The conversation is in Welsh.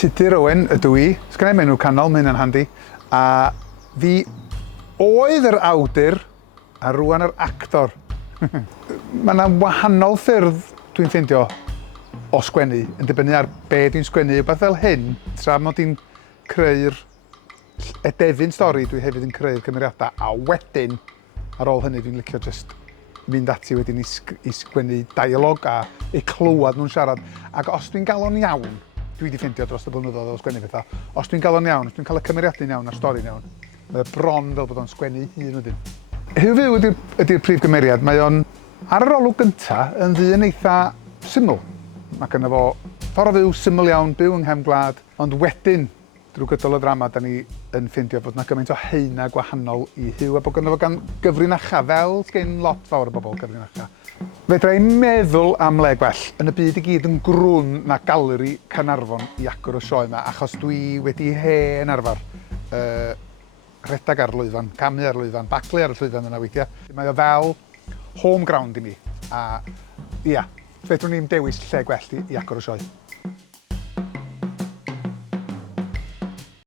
Tudur ydw i. Sgynna i menw canol, mae hynna'n handi. A fi oedd yr awdur a rwan yr actor. Mae yna wahanol ffyrdd dwi'n ffeindio o sgwennu, yn dibynnu ar be dwi'n sgwennu. Rhywbeth fel hyn, tra mod i'n creu'r edefyn stori, dwi hefyd yn creu'r cymeriadau. A wedyn, ar ôl hynny, dwi'n licio just mynd ati wedyn i sgwennu dialog a eu clywed nhw'n siarad. Ac os dwi'n gael o'n iawn, dwi wedi ffeindio dros y blynyddoedd o sgwennu pethau, os dwi'n gael o'n iawn, os dwi'n cael y cymeriadau'n iawn a'r stori'n iawn, mae bron fel bod o'n sgwennu hun wedyn. Huw Fyw ydy'r prif gymeriad. Mae o'n, ar yr olwg gyntaf, yn ddyn eitha syml. Mae gynno fo ffordd o fyw syml iawn, byw yng nghefn gwlad, ond wedyn, drwy gydol y ddrama, da ni yn ffeindio bod yna gymaint o heina gwahanol i Huw a bod gynno fo gan gyfrinacha, fel sgyn lot fawr o bobl gyfrinacha. Fedra i meddwl am le gwell yn y byd i gyd yn grwn na galeri Caernarfon i agor y sioe yma, achos dwi wedi hen arfer rhedag ar lwyfan, camu ar lwyfan, baglu ar y llwyfan yna weithiau. Mae o fel home ground i mi. A ia, fedrwn ni'n dewis lle gwell i agor y sioe.